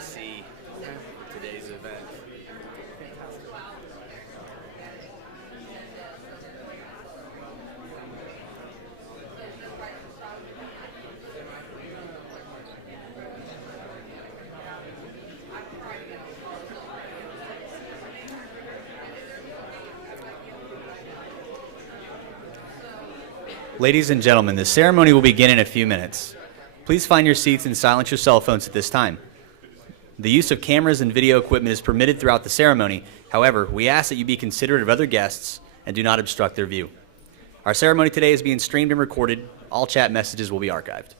ROTC for today's event. Ladies and gentlemen, the ceremony will begin in a few minutes. Please find your seats and silence your cell phones at this time. The use of cameras and video equipment is permitted throughout the ceremony. However, we ask that you be considerate of other guests and do not obstruct their view. Our ceremony today is being streamed and recorded. All chat messages will be archived.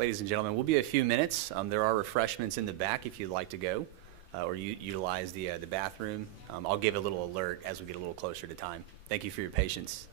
Ladies and gentlemen, we'll be a few minutes. There are refreshments in the back if you'd like to go or utilize the bathroom. I'll give a little alert as we get a little closer to time. Thank you for your patience.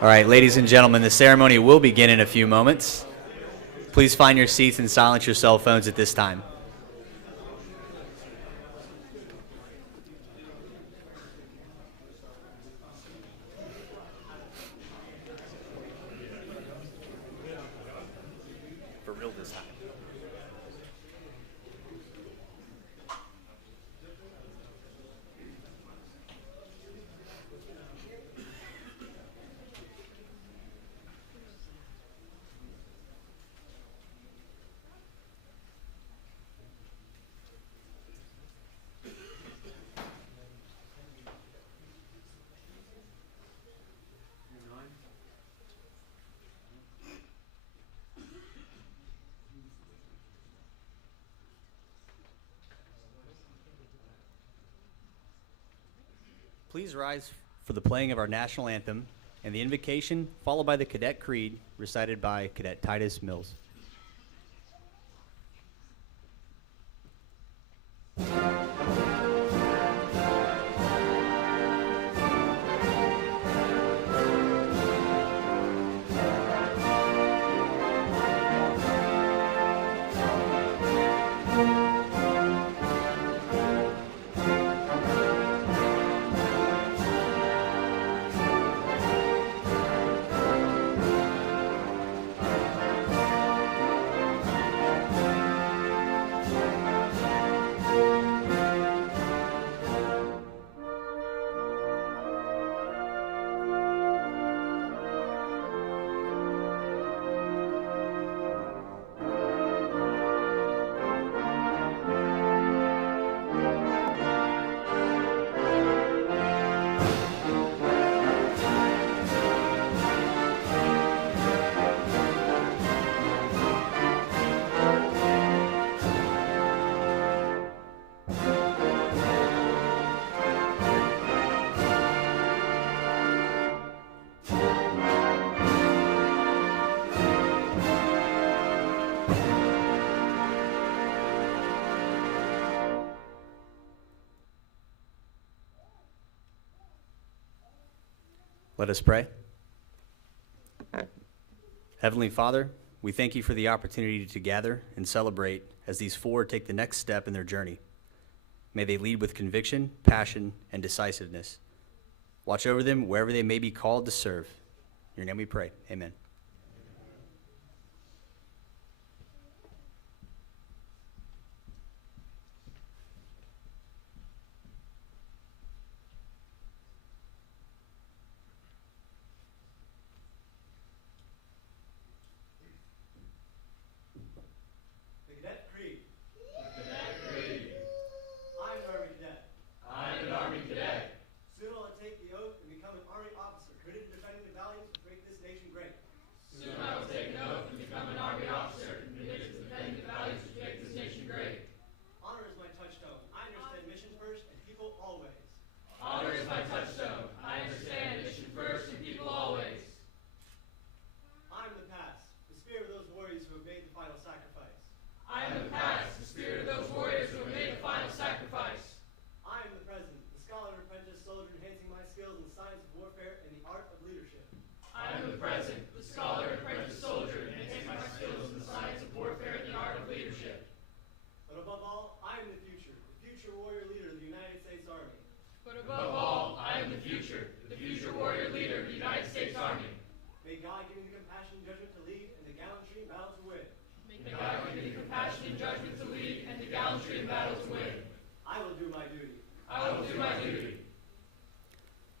All right, ladies and gentlemen, the ceremony will begin in a few moments. Please find your seats and silence your cell phones at this time. For real this time. Please rise for the playing of our national anthem and the invocation, followed by the Cadet Creed, recited by Cadet Titus Mills. Let us pray. Heavenly Father, we thank you for the opportunity to gather and celebrate as these four take the next step in their journey. May they lead with conviction, passion, and decisiveness. Watch over them wherever they may be called to serve. In your name we pray. Amen.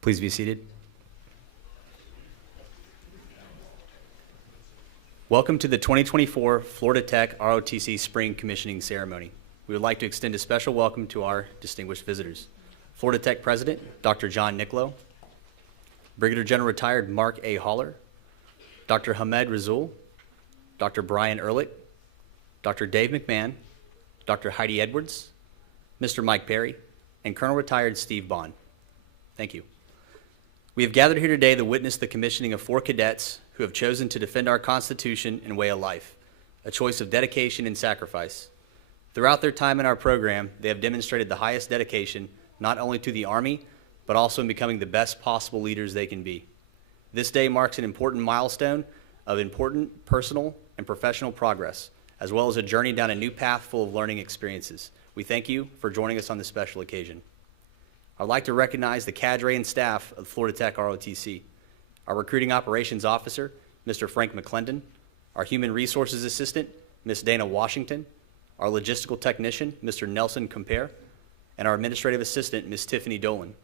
Please be seated. Welcome to the 2024 Florida Tech ROTC Spring Commissioning Ceremony. We would like to extend a special welcome to our distinguished visitors. Florida Tech President, Dr. John Nicklow, Brigadier General Retired Mark A. Haller, Dr. Hamed Razul, Dr. Brian Ehrlich, Dr. Dave McMahon, Dr. Heidi Edwards, Mr. Mike Perry, and Colonel Retired Steve Bond. Thank you. We have gathered here today to witness the commissioning of 4 cadets who have chosen to defend our Constitution and way of life, a choice of dedication and sacrifice. Throughout their time in our program, they have demonstrated the highest dedication, not only to the Army, but also in becoming the best possible leaders they can be. This day marks an important milestone of important personal and professional progress, as well as a journey down a new path full of learning experiences. We thank you for joining us on this special occasion. I'd like to recognize the cadre and staff of Florida Tech ROTC, our recruiting operations officer, Mr. Frank McClendon, our human resources assistant, Ms. Dana Washington, our logistical technician, Mr. Nelson Compere, and our administrative assistant, Ms. Tiffany Dolan.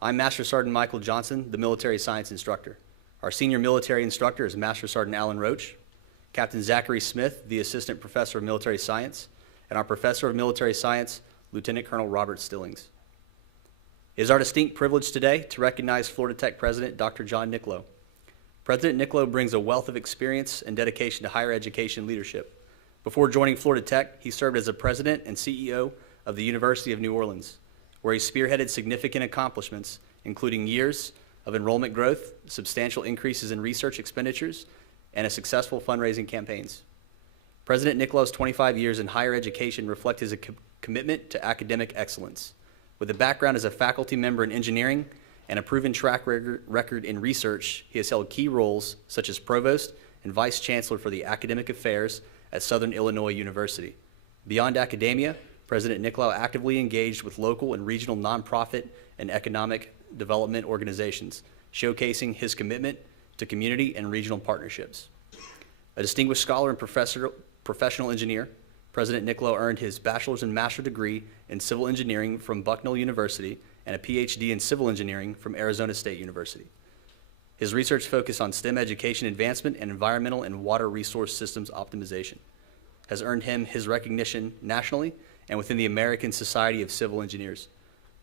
I'm Master Sergeant Michael Johnson, the military science instructor. Our senior military instructor is Master Sergeant Alan Roach, Captain Zachary Smith, the assistant professor of military science, and our professor of military science, Lieutenant Colonel Robert Stillings. It is our distinct privilege today to recognize Florida Tech President Dr. John Nicklow. President Nicklow brings a wealth of experience and dedication to higher education leadership. Before joining Florida Tech, he served as the president and CEO of the University of New Orleans, where he spearheaded significant accomplishments, including years of enrollment growth, substantial increases in research expenditures, and a successful fundraising campaigns. President Nicklow's 25 years in higher education reflect his commitment to academic excellence. With a background as a faculty member in engineering and a proven track record in research, he has held key roles such as provost and vice chancellor for the academic affairs at Southern Illinois University. Beyond academia, President Nicklow actively engaged with local and regional nonprofit and economic development organizations, showcasing his commitment to community and regional partnerships. A distinguished scholar and professional engineer, President Nicklow earned his bachelor's and master's degree in civil engineering from Bucknell University and a PhD in civil engineering from Arizona State University. His research focused on STEM education advancement and environmental and water resource systems optimization has earned him his recognition nationally and within the American Society of Civil Engineers.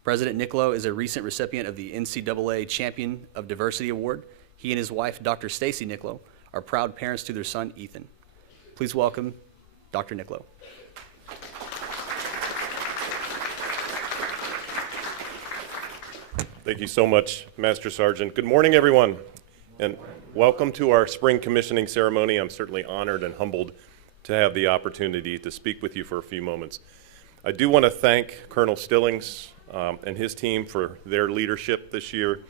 President Nicklow is a recent recipient of the NCAA Champion of Diversity Award. He and his wife, Dr. Stacy Nicklow, are proud parents to their son, Ethan. Please welcome Dr. Nicklow. Thank you so much, Master Sergeant. Good morning, everyone, and welcome to our spring commissioning ceremony. I'm certainly honored and humbled to have the opportunity to speak with you for a few moments. I do want to thank Colonel Stillings and his team for their leadership this year.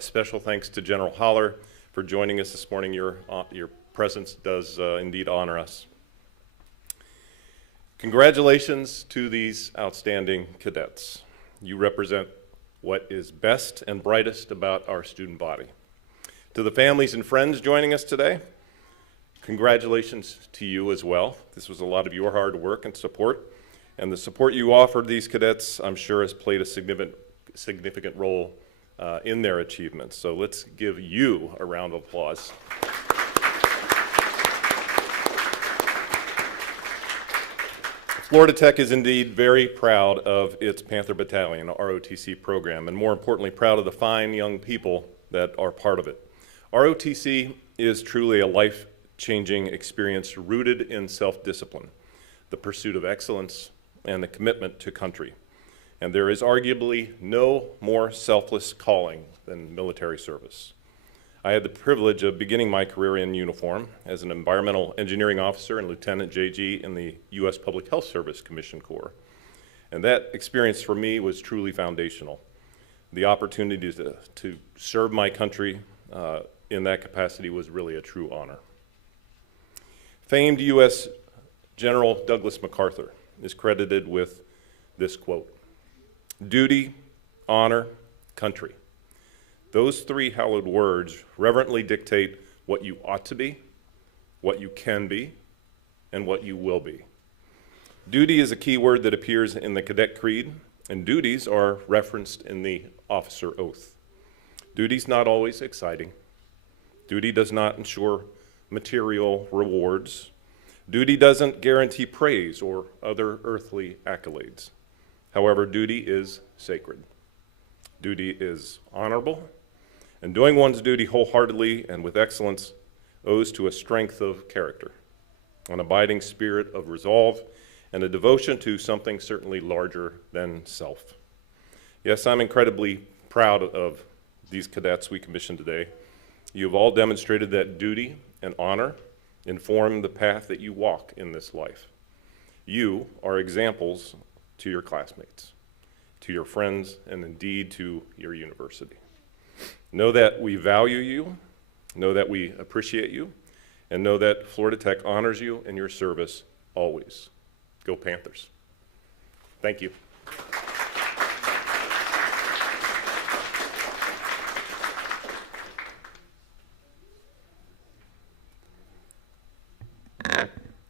Special thanks to General Holler for joining us this morning. Your presence does indeed honor us. Congratulations to these outstanding cadets. You represent what is best and brightest about our student body. To the families and friends joining us today, congratulations to you as well. This was a lot of your hard work and support, and the support you offered these cadets, I'm sure, has played a significant role in their achievements. So let's give you a round of applause. Florida Tech is indeed very proud of its Panther Battalion, ROTC program, and more importantly, proud of the fine young people that are part of it. ROTC is truly a life-changing experience rooted in self-discipline, the pursuit of excellence, and the commitment to country. And there is arguably no more selfless calling than military service. I had the privilege of beginning my career in uniform as an environmental engineering officer and Lieutenant JG in the U.S. Public Health Service Commission Corps. And that experience for me was truly foundational. The opportunity to serve my country in that capacity was really a true honor. Famed U.S. General Douglas MacArthur is credited with this quote: "Duty, honor, country. Those three hallowed words reverently dictate what you ought to be, what you can be, and what you will be." Duty is a key word that appears in the Cadet Creed, and duties are referenced in the officer oath. Duty's not always exciting. Duty does not ensure material rewards. Duty doesn't guarantee praise or other earthly accolades. However, duty is sacred. Duty is honorable, and doing one's duty wholeheartedly and with excellence owes to a strength of character, an abiding spirit of resolve, and a devotion to something certainly larger than self. Yes, I'm incredibly proud of these cadets we commissioned today. You've all demonstrated that duty and honor inform the path that you walk in this life. You are examples to your classmates, to your friends, and indeed to your university. Know that we value you, know that we appreciate you, and know that Florida Tech honors you and your service always. Go Panthers. Thank you.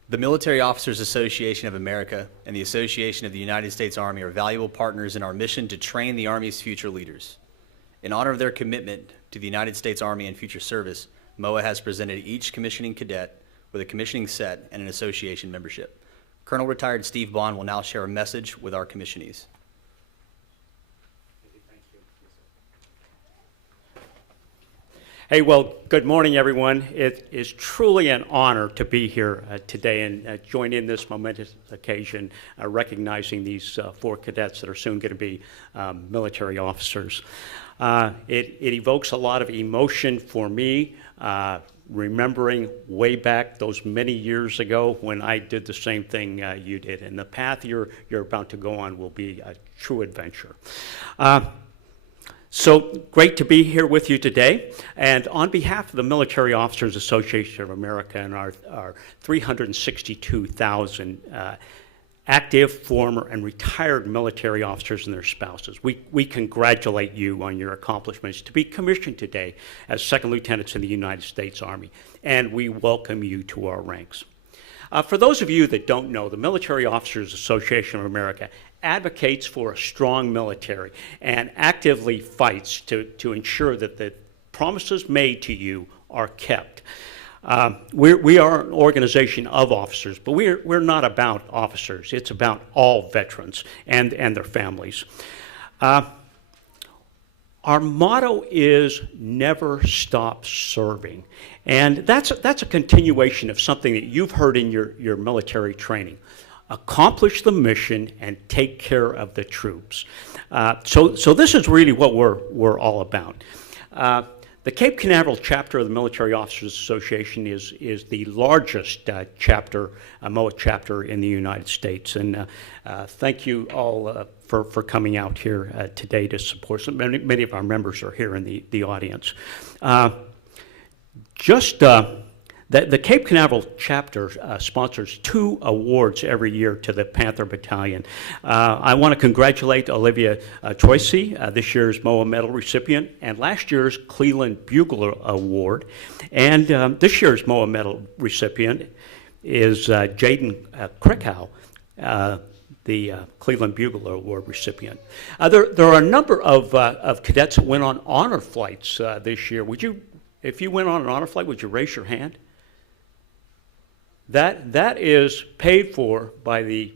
The Military Officers Association of America and the Association of the United States Army are valuable partners in our mission to train the Army's future leaders. In honor of their commitment to the United States Army and future service, MOA has presented each commissioning cadet with a commissioning set and an association membership. Colonel Retired Steve Bond will now share a message with our commissionees. Hey, well, good morning, everyone. It is truly an honor to be here today and join in this momentous occasion, recognizing these 4 cadets that are soon going to be military officers. It evokes a lot of emotion for me, remembering way back those many years ago when I did the same thing you did. And the path you're about to go on will be a true adventure. So great to be here with you today. And on behalf of the Military Officers Association of America and our 362,000 active, former, and retired military officers and their spouses, we congratulate you on your accomplishments to be commissioned today as second lieutenants in the United States Army, and we welcome you to our ranks. For those of you that don't know, the Military Officers Association of America advocates for a strong military and actively fights to ensure that the promises made to you are kept. We are an organization of officers, but we're not about officers. It's about all veterans and their families. Our motto is never stop serving. And that's a continuation of something that you've heard in your military training. Accomplish the mission and take care of the troops. So this is really what we're all about. The Cape Canaveral chapter of the Military Officers Association is the largest chapter, MOA chapter in the United States. And thank you all for coming out here today to support. So many of our members are here in the audience. The Cape Canaveral chapter sponsors 2 awards every year to the Panther Battalion. I want to congratulate Olivia Troisi, this year's MOA Medal recipient, and last year's Cleveland Bugler Award. And this year's MOA Medal recipient is Jaden Krickow, the Cleveland Bugler Award recipient. There are a number of cadets that went on honor flights this year. If you went on an honor flight, would you raise your hand? That is paid for by the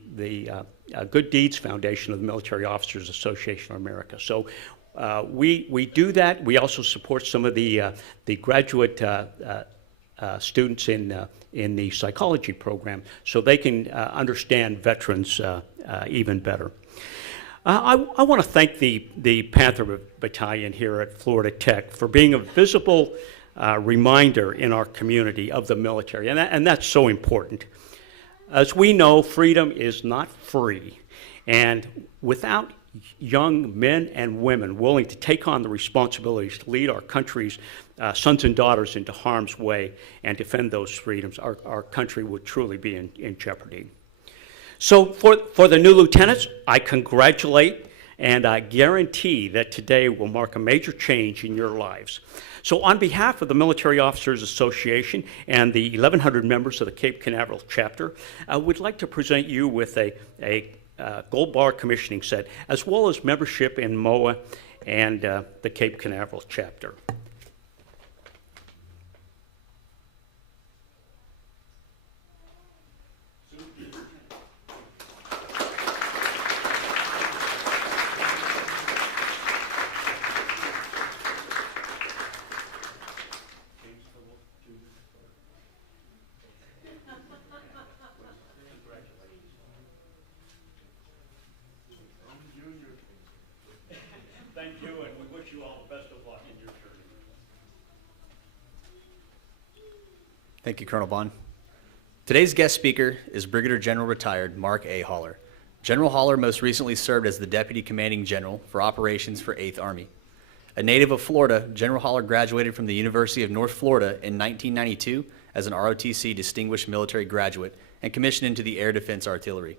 Good Deeds Foundation of the Military Officers Association of America. So we do that. We also support some of the graduate students in the psychology program so they can understand veterans even better. I want to thank the Panther Battalion here at Florida Tech for being a visible reminder in our community of the military, and that's so important. As we know, freedom is not free, and without young men and women willing to take on the responsibilities to lead our country's sons and daughters into harm's way and defend those freedoms, our country would truly be in jeopardy. So for the new lieutenants, I congratulate and I guarantee that today will mark a major change in your lives. So on behalf of the Military Officers Association and the 1,100 members of the Cape Canaveral chapter, I would like to present you with a gold bar commissioning set, as well as membership in MOA and the Cape Canaveral chapter. Thank you, and we wish you all the best of luck in your journey. Thank you, Colonel Bond. Today's guest speaker is Brigadier General Retired Mark A. Haller. General Haller most recently served as the Deputy Commanding General for Operations for 8th Army. A native of Florida, General Haller graduated from the University of North Florida in 1992 as an ROTC Distinguished Military Graduate and commissioned into the Air Defense Artillery.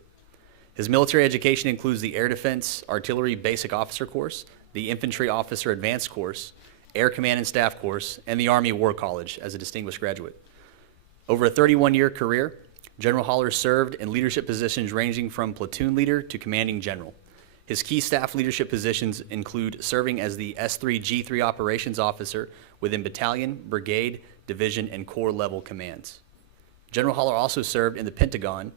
His military education includes the Air Defense Artillery Basic Officer Course, the Infantry Officer Advanced Course, Air Command and Staff Course, and the Army War College as a distinguished graduate. Over a 31-year career, General Haller served in leadership positions ranging from platoon leader to commanding general. His key staff leadership positions include serving as the S3G3 Operations Officer within battalion, brigade, division, and corps level commands. General Haller also served in the Pentagon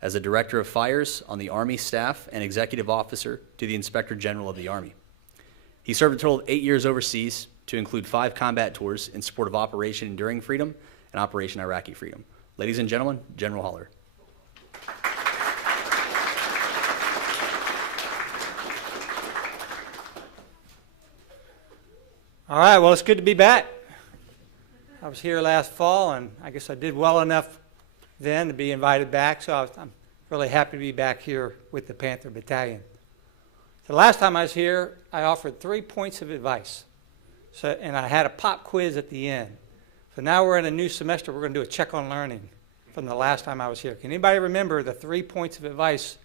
as a Director of Fires on the Army staff and Executive Officer to the Inspector General of the Army. He served a total of 8 years overseas, to include 5 combat tours in support of Operation Enduring Freedom and Operation Iraqi Freedom. Ladies and gentlemen, General Haller. All right, well, it's good to be back. I was here last fall, and I guess I did well enough then to be invited back, so I'm really happy to be back here with the Panther Battalion. The last time I was here, I offered 3 points of advice, and I had a pop quiz at the end. So now we're in a new semester, we're going to do a check on learning from the last time I was here. Can anybody remember the 3 points of advice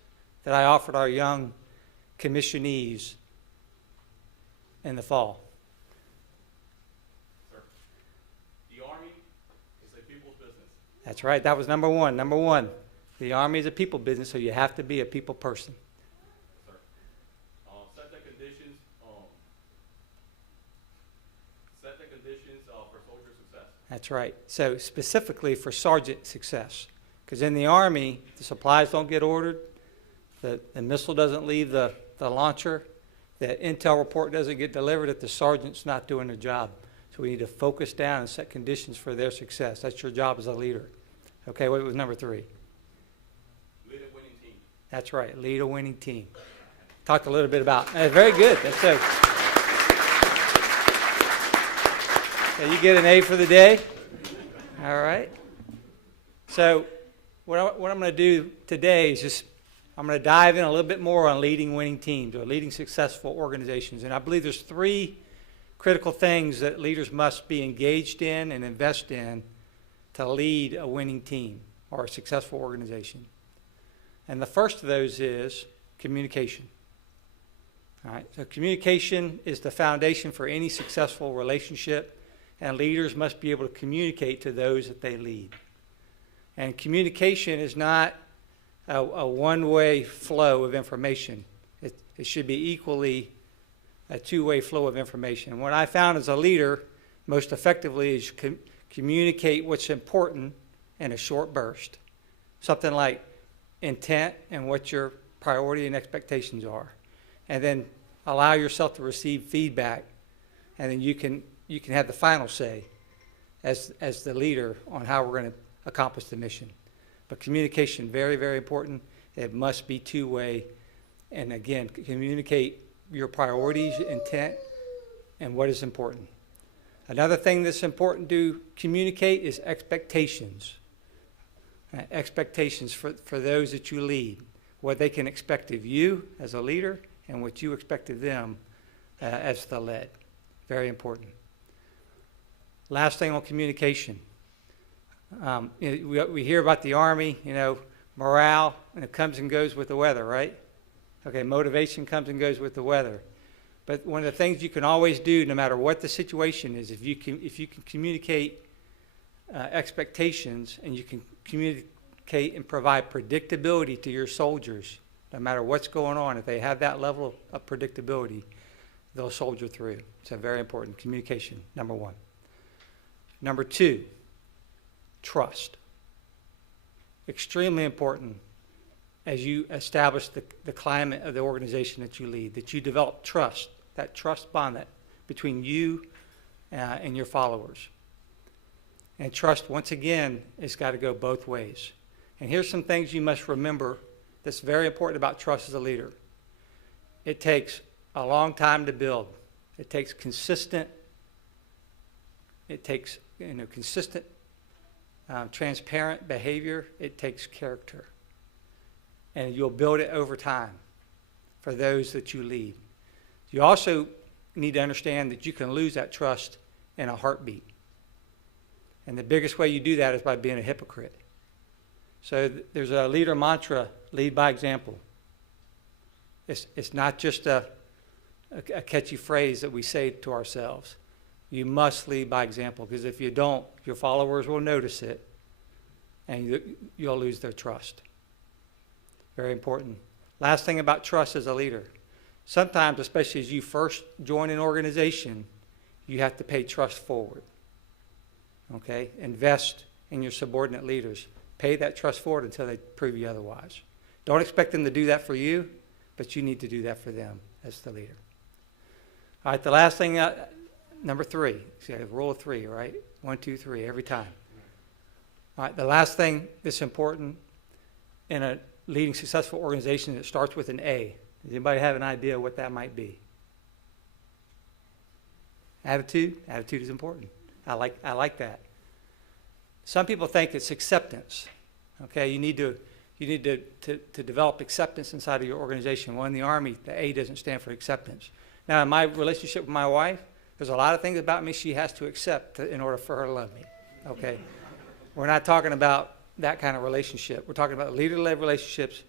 that I offered our young commissionees in the fall? That's right. That was number one. Number one, the Army is a people business, so you have to be a people person. Sir. Set the conditions. Set the conditions for soldier success. That's right. So specifically for sergeant success, because in the Army, the supplies don't get ordered, the missile doesn't leave the launcher, the intel report doesn't get delivered if the sergeant's not doing their job. So we need to focus down and set conditions for their success. That's your job as a leader. Okay, what was number 3? Lead a winning team. That's right, lead a winning team. Talked a little bit about, very good. That's so. So you get an A for the day. All right. So what I'm going to do today is I'm going to dive in a little bit more on leading winning teams or leading successful organizations. And I believe there's 3 critical things that leaders must be engaged in and invest in to lead a winning team or a successful organization. And the first of those is communication. All right, so communication is the foundation for any successful relationship, and leaders must be able to communicate to those that they lead. And communication is not a one-way flow of information. It should be equally a two-way flow of information. And what I found as a leader most effectively is communicate what's important in a short burst. Something like intent and what your priority and expectations are. And then allow yourself to receive feedback, and then you can have the final say as the leader on how we're going to accomplish the mission. But communication, very, very important. It must be two-way. And again, communicate your priorities, intent, and what is important. Another thing that's important to communicate is expectations. Expectations for those that you lead, what they can expect of you as a leader and what you expect of them as the led. Very important. Last thing on communication. We hear about the Army, morale, and it comes and goes with the weather, right? Okay, motivation comes and goes with the weather. But one of the things you can always do, no matter what the situation is, if you can communicate expectations and you can communicate and provide predictability to your soldiers, no matter what's going on, if they have that level of predictability, they'll soldier through. So very important, communication, number 1. Number 2, trust. Extremely important as you establish the climate of the organization that you lead, that you develop trust, that trust bond that between you and your followers. And trust, once again, has got to go both ways. And here's some things you must remember that's very important about trust as a leader. It takes a long time to build. It takes consistent, transparent behavior. It takes character. And you'll build it over time for those that you lead. You also need to understand that you can lose that trust in a heartbeat. And the biggest way you do that is by being a hypocrite. So there's a leader mantra, lead by example. It's not just a catchy phrase that we say to ourselves. You must lead by example, because if you don't, your followers will notice it, and you'll lose their trust. Very important. Last thing about trust as a leader. Sometimes, especially as you first join an organization, you have to pay trust forward. Okay? Invest in your subordinate leaders. Pay that trust forward until they prove you otherwise. Don't expect them to do that for you, but you need to do that for them as the leader. All right, the last thing, number 3. See, rule of 3, right? 1, 2, 3, every time. All right, the last thing that's important in a leading successful organization, it starts with an A. Does anybody have an idea what that might be? Attitude? Attitude is important. I like that. Some people think it's acceptance. Okay, you need to develop acceptance inside of your organization. Well, in the Army, the A doesn't stand for acceptance. Now, in my relationship with my wife, there's a lot of things about me she has to accept in order for her to love me. Okay, we're not talking about that kind of relationship. We're talking about leader-led relationships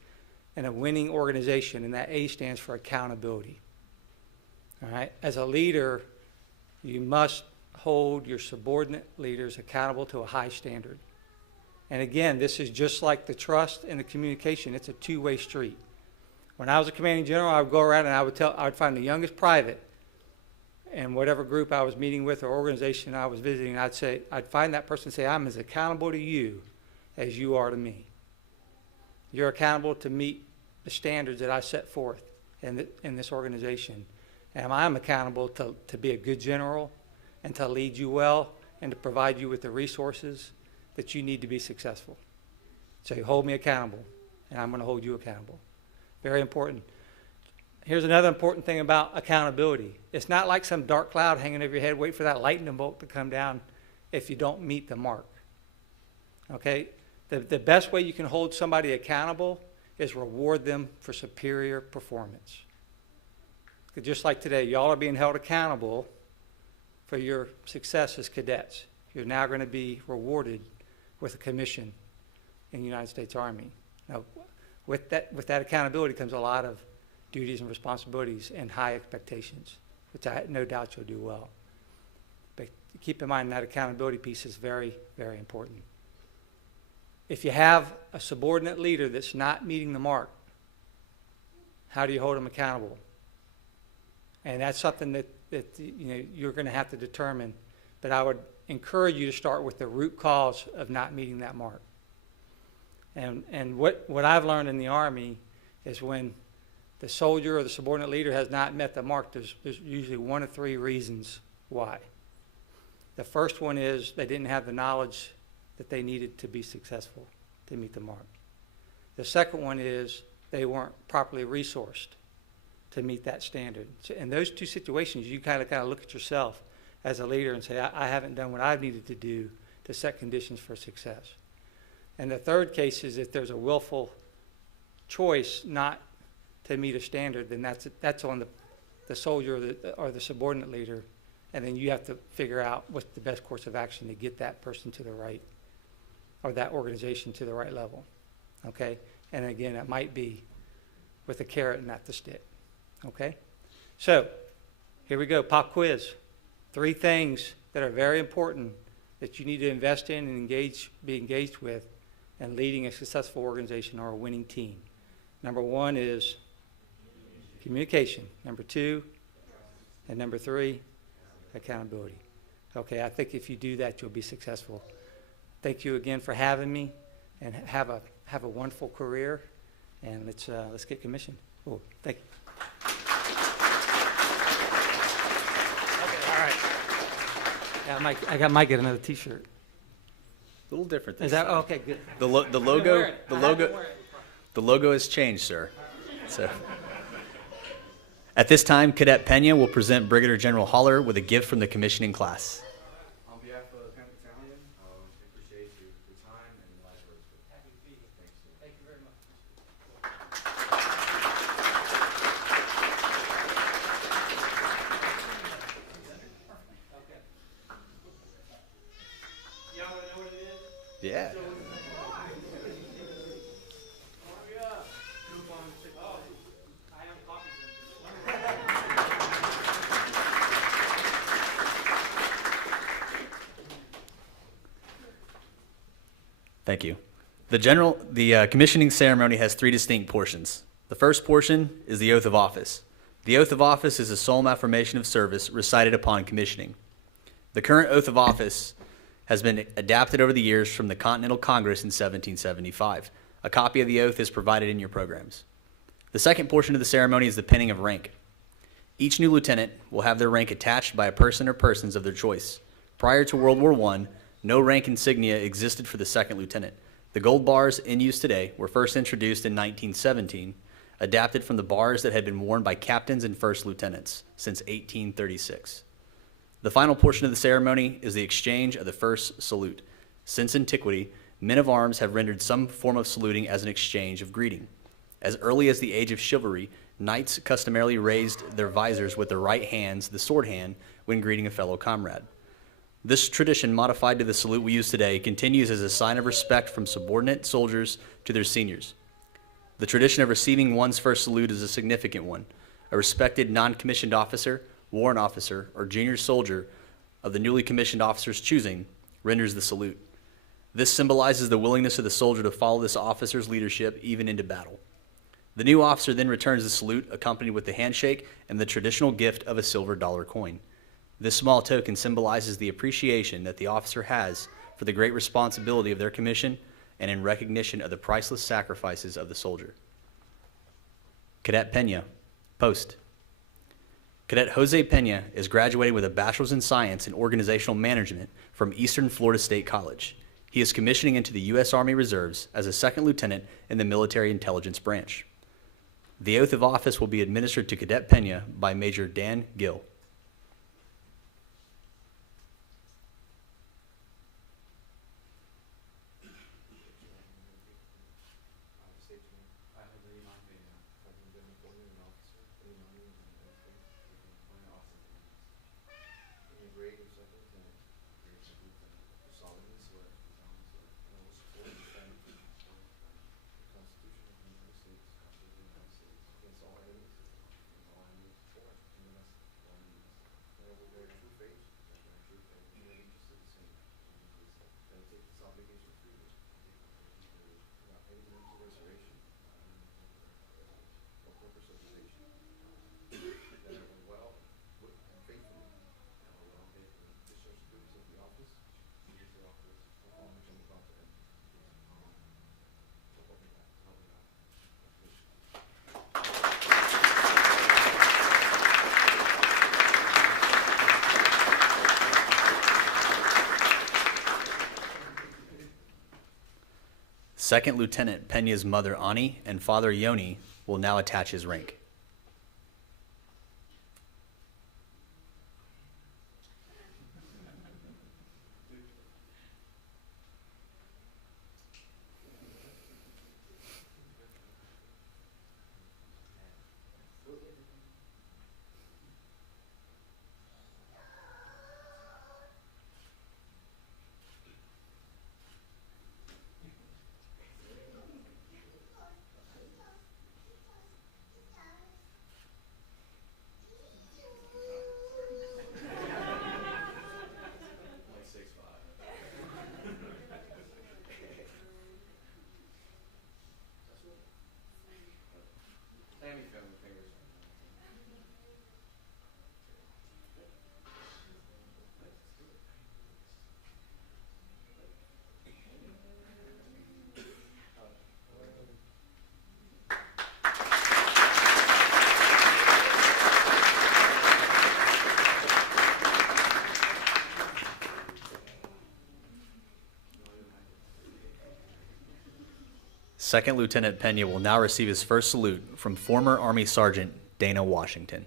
in a winning organization, and that A stands for accountability. All right, as a leader, you must hold your subordinate leaders accountable to a high standard. And again, this is just like the trust and the communication. It's a two-way street. When I was a commanding general, I would go around and I would find the youngest private in whatever group I was meeting with or organization I was visiting. I'd find that person and say, I'm as accountable to you as you are to me. You're accountable to meet the standards that I set forth in this organization. And I'm accountable to be a good general and to lead you well and to provide you with the resources that you need to be successful. So you hold me accountable, and I'm going to hold you accountable. Very important. Here's another important thing about accountability. It's not like some dark cloud hanging over your head, wait for that lightning bolt to come down if you don't meet the mark. Okay? The best way you can hold somebody accountable is reward them for superior performance. Just like today, y'all are being held accountable for your success as cadets. You're now going to be rewarded with a commission in the United States Army. Now, with that accountability comes a lot of duties and responsibilities and high expectations, which I have no doubt you'll do well. But keep in mind that accountability piece is very, very important. If you have a subordinate leader that's not meeting the mark, how do you hold them accountable? And that's something that you're going to have to determine. But I would encourage you to start with the root cause of not meeting that mark. And what I've learned in the Army is when the soldier or the subordinate leader has not met the mark, there's usually 1 of 3 reasons why. The first one is they didn't have the knowledge that they needed to be successful to meet the mark. The second one is they weren't properly resourced to meet that standard. So in those 2 situations, you kind of look at yourself as a leader and say, I haven't done what I've needed to do to set conditions for success. And the third case is if there's a willful choice not to meet a standard, then that's on the soldier or the subordinate leader, and then you have to figure out what's the best course of action to get that person to the right, or that organization to the right level, okay? And again, it might be with a carrot and not the stick, okay? So here we go, pop quiz. 3 things that are very important that you need to invest in and be engaged with in leading a successful organization or a winning team. Number 1 is communication. Number 2, and number 3, accountability. Okay, I think if you do that, you'll be successful. Thank you again for having me, and have a wonderful career, and let's get commissioned. Oh, thank you. Yeah, I might get another T-shirt. A little different this Is that time. okay? Good. The logo has changed, sir. So, at this time, Cadet Pena will present Brigadier General Haller with a gift from the commissioning class. On behalf of the Panther Battalion, I appreciate your time and your life words. Happy to be here. Thanks. Thank you very much. Yeah. Thank you. The commissioning ceremony has three distinct portions. The first portion is the oath of office. The oath of office is a solemn affirmation of service recited upon commissioning. The current oath of office has been adapted over the years from the Continental Congress in 1775. A copy of the oath is provided in your programs. The second portion of the ceremony is the pinning of rank. Each new lieutenant will have their rank attached by a person or persons of their choice. Prior to World War I, no rank insignia existed for the second lieutenant. The gold bars in use today were first introduced in 1917, adapted from the bars that had been worn by captains and first lieutenants since 1836. The final portion of the ceremony is the exchange of the first salute. Since antiquity, men of arms have rendered some form of saluting as an exchange of greeting. As early as the age of chivalry, knights customarily raised their visors with their right hands, the sword hand, when greeting a fellow comrade. This tradition, modified to the salute we use today, continues as a sign of respect from subordinate soldiers to their seniors. The tradition of receiving one's first salute is a significant one. A respected non-commissioned officer, warrant officer, or junior soldier of the newly commissioned officer's choosing renders the salute. This symbolizes the willingness of the soldier to follow this officer's leadership even into battle. The new officer then returns the salute accompanied with the handshake and the traditional gift of a silver dollar coin. This small token symbolizes the appreciation that the officer has for the great responsibility of their commission and in recognition of the priceless sacrifices of the soldier. Cadet Pena, post. Cadet Jose Pena is graduating with a bachelor's in science and organizational management from Eastern Florida State College. He is commissioning into the U.S. Army Reserves as a second lieutenant in the Military Intelligence Branch. The oath of office will be administered to Cadet Pena by Major Dan Gill. Second Lieutenant Pena's mother, Ani, and father, Yoni, will now attach his rank. Second Lieutenant Pena will now receive his first salute from former Army Sergeant Dana Washington.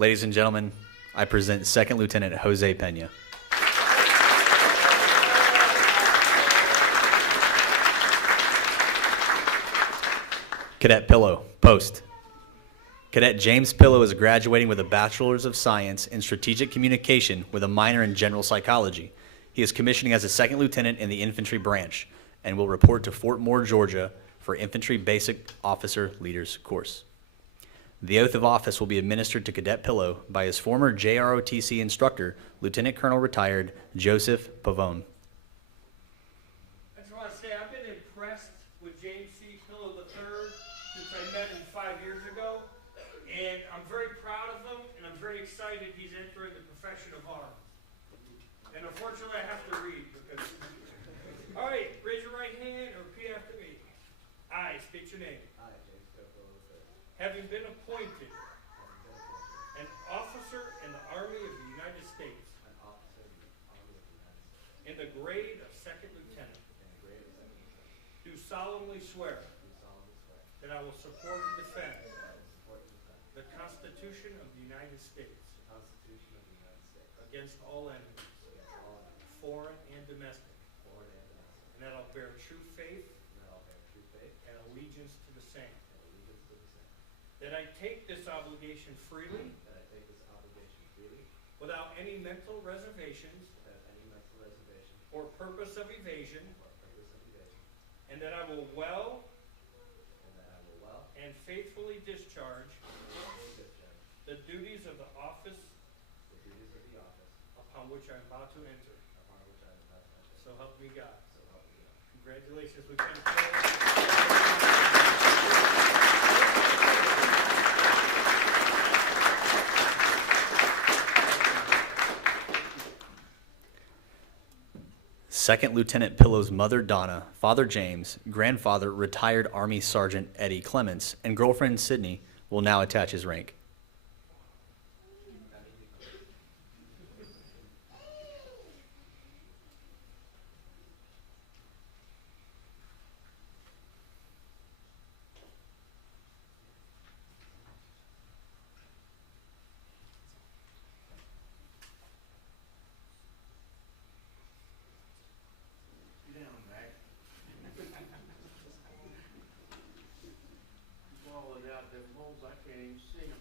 Ladies and gentlemen, I present Second Lieutenant Jose Pena. Cadet Pillow, post. Cadet James Pillow is graduating with a Bachelor's of Science in Strategic Communication with a minor in General Psychology. He is commissioning as a second lieutenant in the infantry branch and will report to Fort Moore, Georgia for Infantry Basic Officer Leaders course. The oath of office will be administered to Cadet Pillow by his former JROTC instructor, Lieutenant Colonel retired Joseph Pavone. I just want to say I've been impressed with James C. Pillow III since I met him 5 years ago, and I'm very proud of him, and I'm very excited he's entering the profession of arms. And unfortunately, I have to read because. All right, raise your right hand or repeat after me. I state your name. I, James Pillow III, Having been appointed an officer in the Army of the United States an officer in the Army of the United States, in the grade of second lieutenant, in the grade of second lieutenant, do solemnly swear do solemnly swear that I will support and defend that I will support and defend the Constitution of the United States the Constitution of the United States against all enemies, against all enemies, foreign and domestic, foreign and domestic, and that I'll bear true faith and that I'll bear true faith and allegiance to the same, and allegiance to the same, that I take this obligation freely that I take this obligation freely without any mental reservations without any mental reservation or purpose of evasion, or purpose of evasion, and that I will well and that I will well and faithfully discharge and discharge the duties of the office the duties of the office upon which I am about to enter. upon which I am about to enter. So help me God. So help me God. Congratulations, Lieutenant Colonel. Second Lieutenant Pillow's mother, Donna, father, James, grandfather, retired Army Sergeant Eddie Clements, and girlfriend, Sydney, will now attach his rank. Down, Mac. Swallowed out them holes, I can't even see them.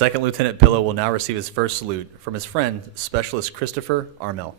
Second Lieutenant Pillow will now receive his first salute from his friend, Specialist Christopher Armel.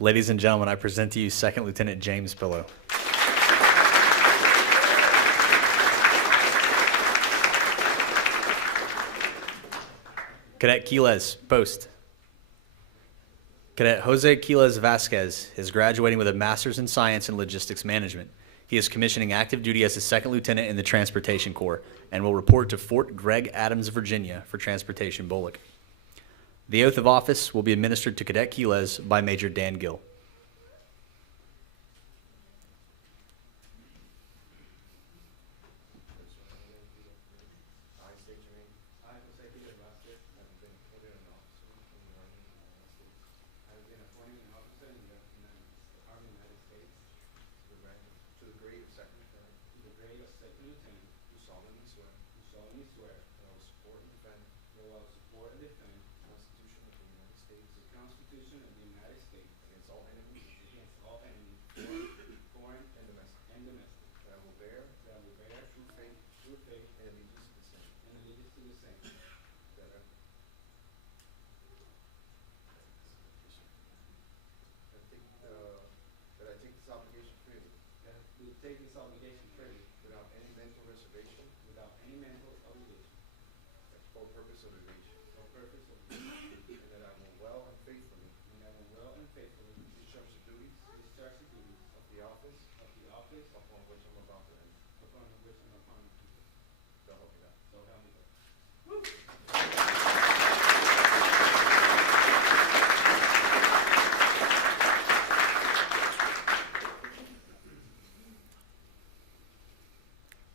Ladies and gentlemen, I present to you Second Lieutenant James Pillow. Cadet Quiles, post. Cadet Jose Quiles Vasquez is graduating with a Master's in Science and Logistics Management. He is commissioning active duty as a second lieutenant in the Transportation Corps and will report to Fort Gregg Adams, Virginia for Transportation Bullock. The oath of office will be administered to Cadet Quiles by Major Dan Gill. I state your name. I, Jose Quiles Vasquez, have been appointed an officer in the Army of the United States. I have been appointed an officer in the Army of the United States to the grade of second lieutenant. To the grade of second lieutenant. Do solemnly swear. Do solemnly swear. That I will support and defend. That I will support and defend. The Constitution of the United States. The Constitution of the United States. Against all enemies. Against all enemies. Foreign and domestic. And domestic. That I will bear. That I will bear. True faith. True faith. And allegiance to the same. And allegiance to the same. That I take this obligation freely. That we take this obligation freely. Without any mental reservation. Without any mental obligation. For purpose of evasion. For purpose of evasion. And that I will well and faithfully. And I will well and faithfully. Discharge the duties. Discharge the duties. Of the office. Of the office. Upon which I'm about to enter. Upon which I'm upon to enter. So help me God. So help me God.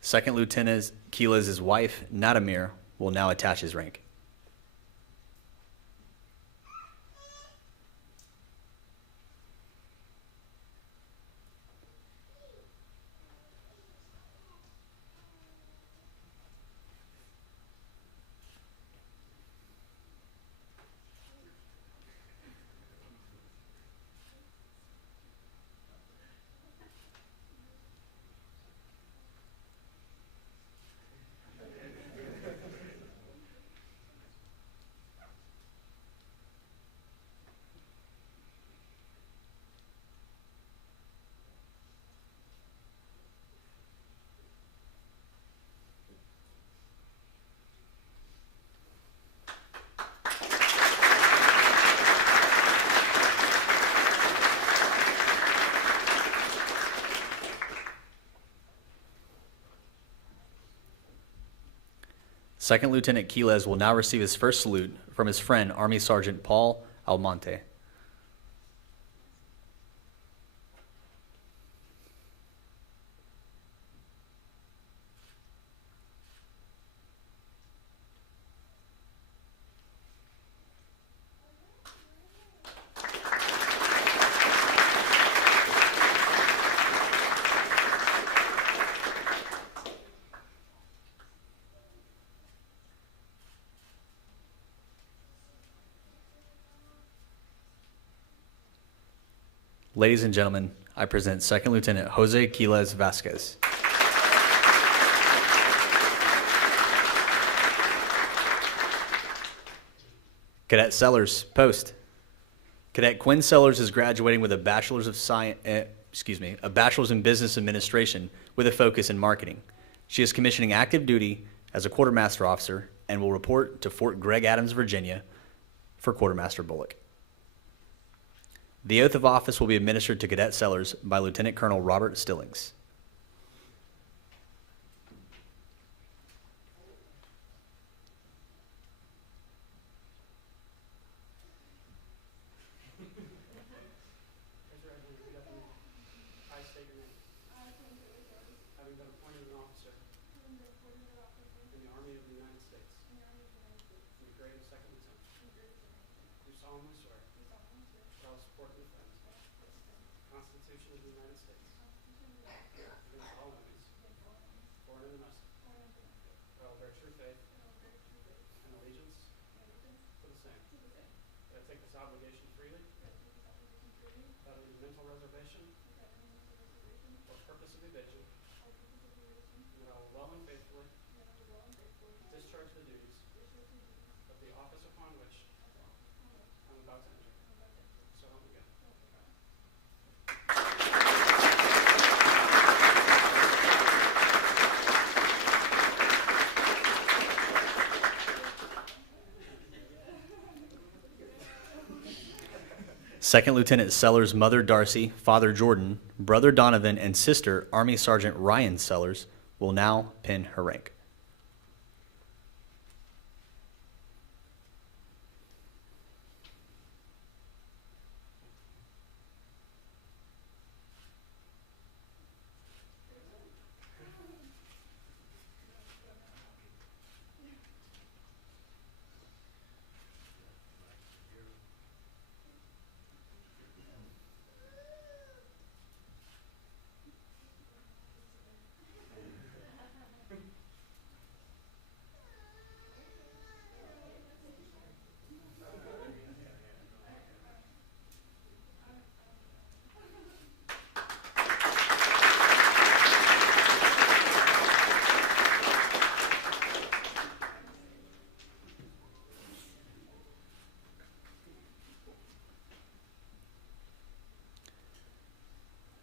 Second Lieutenant Quiles' wife, Nadamir, will now attach his rank. Second Lieutenant Quiles will now receive his first salute from his friend, Army Sergeant Paul Almonte. Ladies and gentlemen, I present Second Lieutenant Jose Quiles Vasquez. Cadet Sellers, post. Cadet Quinn Sellers is graduating with a Bachelor's of Science, a Bachelor's in Business Administration with a focus in marketing. She is commissioning active duty as a quartermaster officer and will report to Fort Gregg Adams, Virginia for Quartermaster Bullock. The oath of office will be administered to Cadet Sellers by Lieutenant Colonel Robert Stillings. I state your name. Having been appointed an officer in the Army of the United States. In the grade of second lieutenant. Do solemnly swear that I will support and defend the Constitution of the United States against all enemies, foreign and domestic. That I will bear true faith and allegiance to the same. That I take this obligation freely without any mental reservation or purpose of evasion. And that I will well and faithfully discharge the duties of the office upon which I'm about to enter. So help me God. Second Lieutenant Sellers' mother, Darcy, father, Jordan, brother, Donovan, and sister, Army Sergeant Ryan Sellers, will now pin her rank.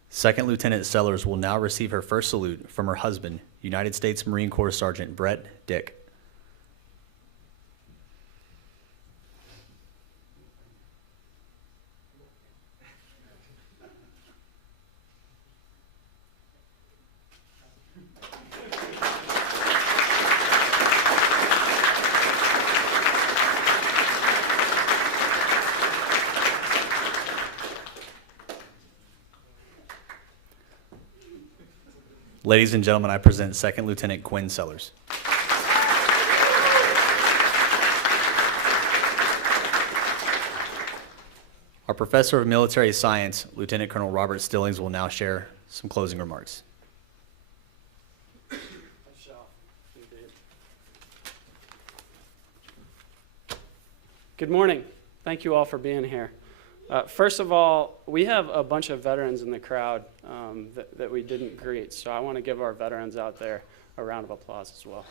Second Lieutenant Sellers will now receive her first salute from her husband, United States Marine Corps Sergeant Brett Dick. Ladies and gentlemen, I present Second Lieutenant Quinn Sellers. Our Professor of Military Science, Lieutenant Colonel Robert Stillings, will now share some closing remarks. I shall, indeed. Good morning. Thank you all for being here. First of all, we have a bunch of veterans in the crowd that we didn't greet, so I want to give our veterans out there a round of applause as well.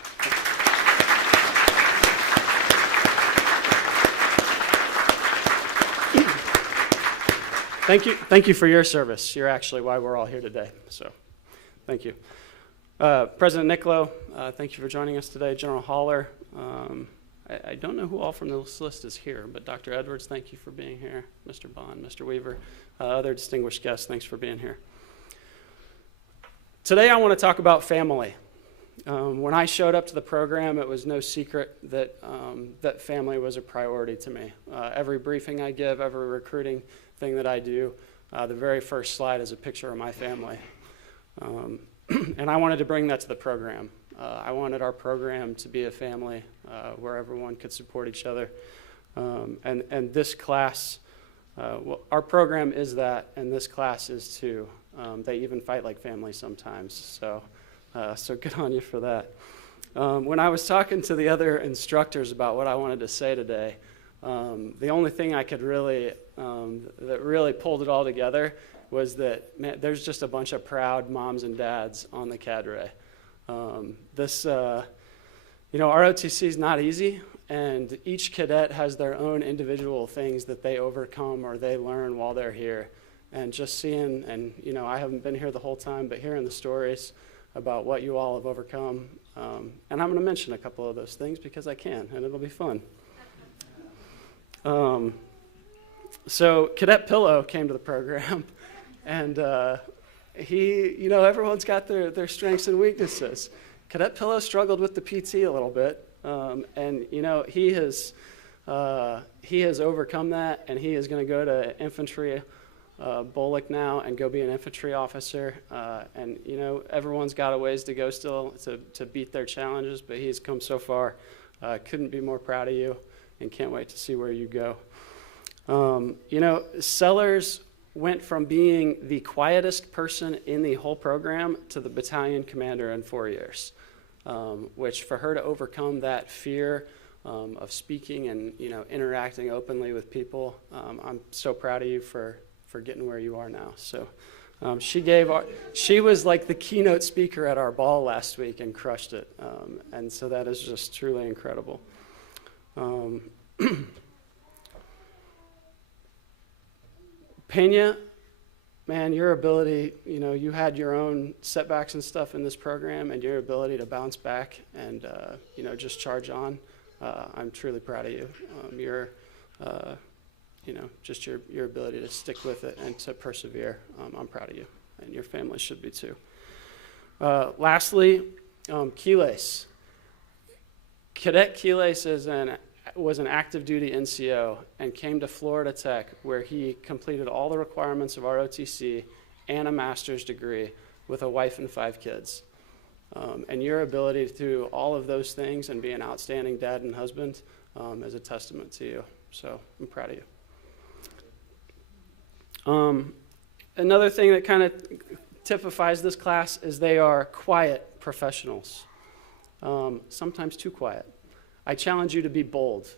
Thank you for your service. You're actually why we're all here today, so thank you. President Niccolo, thank you for joining us today. General Haller, I don't know who all from this list is here, but Dr. Edwards, thank you for being here. Mr. Bond, Mr. Weaver, other distinguished guests, thanks for being here. Today I want to talk about family. When I showed up to the program, it was no secret that, that family was a priority to me. Every briefing I give, every recruiting thing that I do, the very first slide is a picture of my family. And I wanted to bring that to the program. I wanted our program to be a family where everyone could support each other. And this class, well, our program is that, and this class is too. They even fight like family sometimes, so good on you for that. When I was talking to the other instructors about what I wanted to say today, the only thing I could really, that really pulled it all together was that, man, there's just a bunch of proud moms and dads on the cadre. ROTC is not easy, and each cadet has their own individual things that they overcome or they learn while they're here. And just seeing, and I haven't been here the whole time, but hearing the stories about what you all have overcome, and I'm going to mention a couple of those things because I can, and it'll be fun. So Cadet Pillow came to the program, and he, everyone's got their strengths and weaknesses. Cadet Pillow struggled with the PT a little bit, and he has overcome that, and he is going to go to infantry Bullock now and go be an infantry officer. And everyone's got a ways to go still to beat their challenges, but he's come so far. Couldn't be more proud of you. and can't wait to see where you go. You know, Sellers went from being the quietest person in the whole program to the battalion commander in 4 years, which for her to overcome that fear of speaking and, you know, interacting openly with people, I'm so proud of you for getting where you are now. So she was like the keynote speaker at our ball last week and crushed it. And so that is just truly incredible. Pena, man, your ability, you know, you had your own setbacks and stuff in this program, and your ability to bounce back and, you know, just charge on. I'm truly proud of you. You know, just your ability to stick with it and to persevere. I'm proud of you, and your family should be too. Lastly, Keyless. Cadet Keyless was an active duty NCO and came to Florida Tech, where he completed all the requirements of ROTC and a master's degree with a wife and 5 kids. And your ability to do all of those things and be an outstanding dad and husband is a testament to you. So I'm proud of you. Another thing that kind of typifies this class is they are quiet professionals, sometimes too quiet. I challenge you to be bold.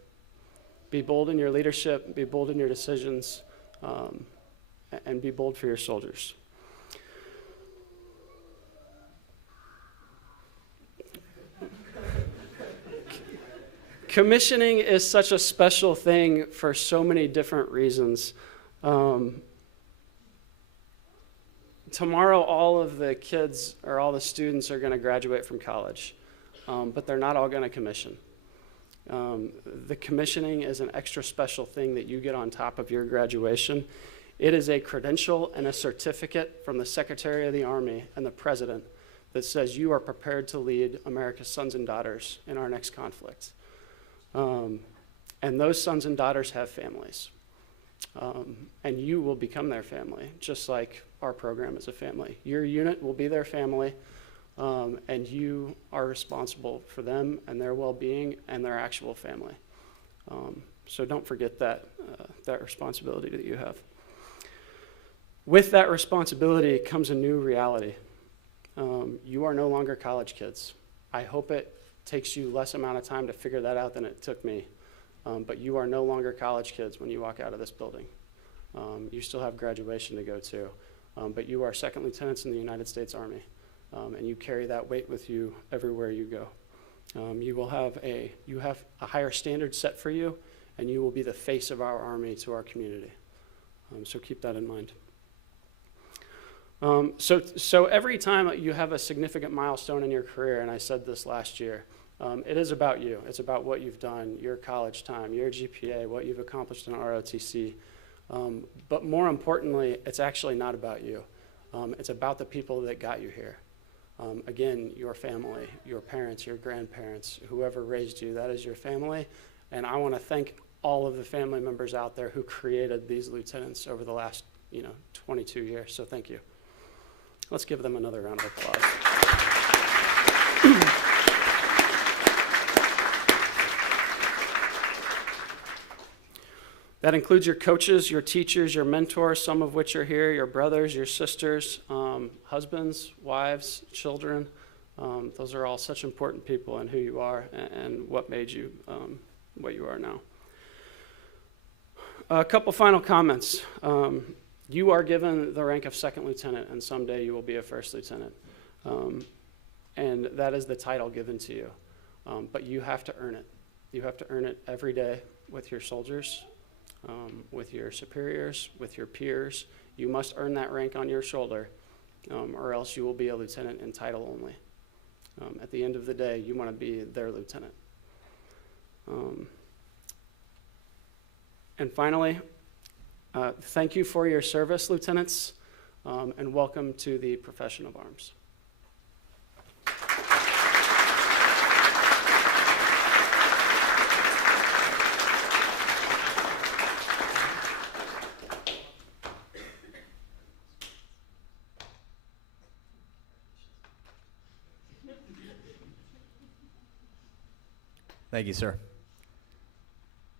Be bold in your leadership, be bold in your decisions, and be bold for your soldiers. Commissioning is such a special thing for so many different reasons. Tomorrow, all of the kids or all the students are going to graduate from college, but they're not all going to commission. The commissioning is an extra special thing that you get on top of your graduation. It is a credential and a certificate from the Secretary of the Army and the President that says you are prepared to lead America's sons and daughters in our next conflict. And those sons and daughters have families. And you will become their family, just like our program is a family. Your unit will be their family, and you are responsible for them and their well-being and their actual family. So don't forget that responsibility that you have. With that responsibility comes a new reality. You are no longer college kids. I hope it takes you less amount of time to figure that out than it took me. But you are no longer college kids when you walk out of this building. You still have graduation to go to, but you are second lieutenants in the United States Army, and you carry that weight with you everywhere you go. You have a higher standard set for you, and you will be the face of our Army to our community. So keep that in mind. So every time you have a significant milestone in your career, and I said this last year, it is about you. It's about what you've done, your college time, your GPA, what you've accomplished in ROTC. But more importantly, it's actually not about you. It's about the people that got you here. Again, your family, your parents, your grandparents, whoever raised you, that is your family. And I want to thank all of the family members out there who created these lieutenants over the last 22 years. So thank you. Let's give them another round of applause. That includes your coaches, your teachers, your mentors, some of which are here, your brothers, your sisters, husbands, wives, children. Those are all such important people in who you are and what made you what you are now. A couple final comments. You are given the rank of second lieutenant, and someday you will be a first lieutenant. And that is the title given to you. But you have to earn it. You have to earn it every day with your soldiers, with your superiors, with your peers. You must earn that rank on your shoulder, or else you will be a lieutenant in title only. At the end of the day, you want to be their lieutenant. And finally, thank you for your service, lieutenants, and welcome to the profession of arms. Thank you, sir.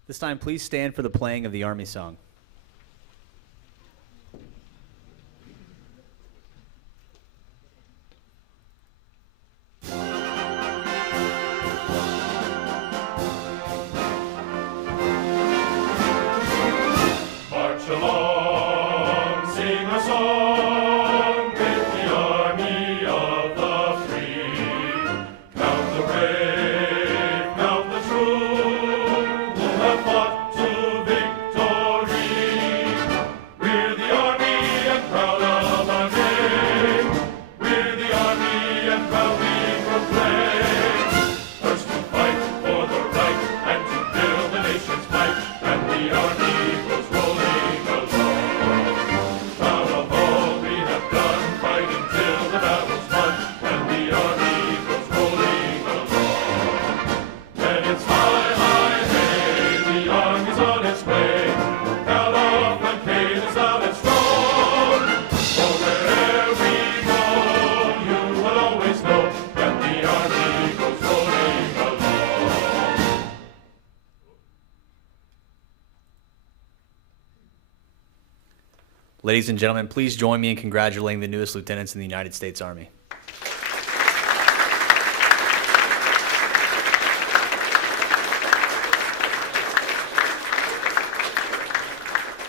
This time, please stand for the playing of the Army song. March along, sing a song with the army of the free. Count the brave, count the true, who have fought to victory. We're the army and proud of our name. We're the army and proud we proclaim. First to fight for the right and to build the nation's might, and the army goes rolling along. Proud of all we have done, fighting till the battle's won, and the army goes rolling along. When it's high, high, hey, the army's on its way. Count off and Kate is loud and strong. For wherever we go, you will always know that the army goes rolling along. Ladies and gentlemen, please join me in congratulating the newest lieutenants in the United States Army.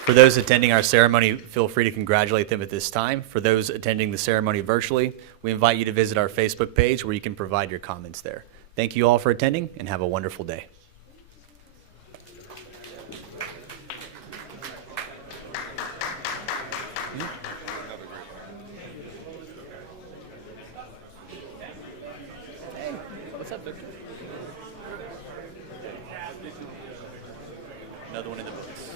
For those attending our ceremony, feel free to congratulate them at this time. For those attending the ceremony virtually, we invite you to visit our Facebook page where you can provide your comments there. Thank you all for attending, and have a wonderful day. What's up, Victor? Another one in the books.